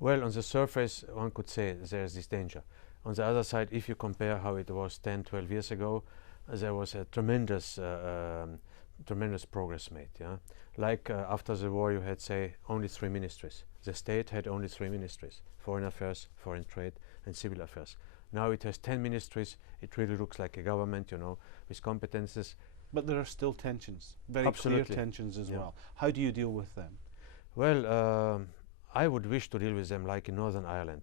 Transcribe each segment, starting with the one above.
Well, on the surface, one could say there's this danger. On the other side, if you compare how it was 10, 12 years ago, there was a tremendous progress made. Yeah, like after the war, you had, say, only 3 ministries. The state had only 3 ministries: foreign affairs, foreign trade, and civil affairs. Now it has 10 ministries. It really looks like a government, with competences. But there are still tensions, very Absolutely. clear tensions as Yeah. well. How do you deal with them? Well, I would wish to deal with them like in Northern Ireland.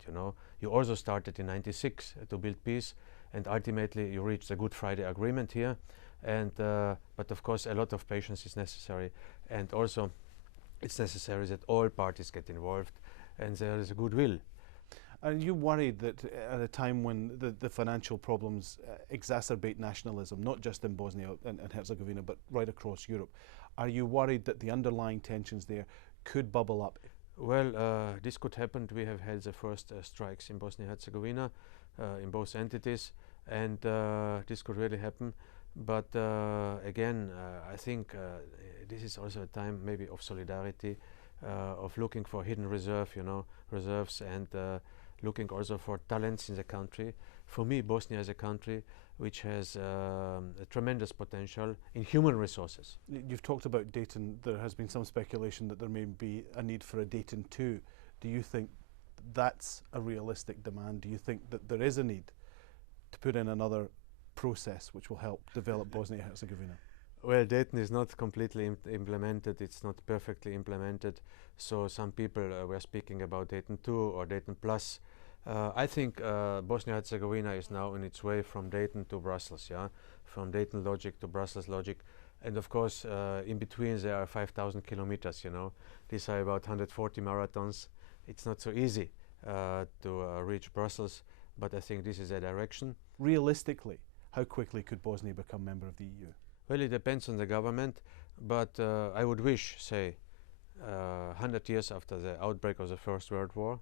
You also started in '96 to build peace, and ultimately you reached the Good Friday Agreement here. And but of course, a lot of patience is necessary, and also it's necessary that all parties get involved, and there is a goodwill. Are you worried that at a time when the financial problems exacerbate nationalism, not just in Bosnia and Herzegovina, but right across Europe, are you worried that the underlying tensions there could bubble up? Well, this could happen. We have had the first strikes in Bosnia and Herzegovina in both entities, and this could really happen. But again, I think this is also a time maybe of solidarity, of looking for hidden reserves, and looking also for talents in the country. For me, Bosnia is a country which has a tremendous potential in human resources. You've talked about Dayton. There has been some speculation that there may be a need for a Dayton 2. Do you think that's a realistic demand? Do you think that there is a need to put in another process which will help develop Bosnia and Herzegovina? Well, Dayton is not completely implemented. It's not perfectly implemented. So some people were speaking about Dayton 2 or Dayton Plus. I think Bosnia-Herzegovina is now on its way from Dayton to Brussels, from Dayton logic to Brussels logic. And of course, in between there are 5,000 kilometers, These are about 140 marathons. It's not so easy to reach Brussels, but I think this is a direction. Realistically, how quickly could Bosnia become member of the EU? Well, it depends on the government, but I would wish, say, 100 years after the outbreak of the First World War,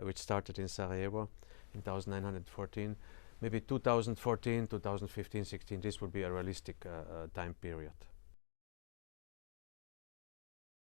which started in Sarajevo in 1914, maybe 2014, 2015, 16, this would be a realistic time period.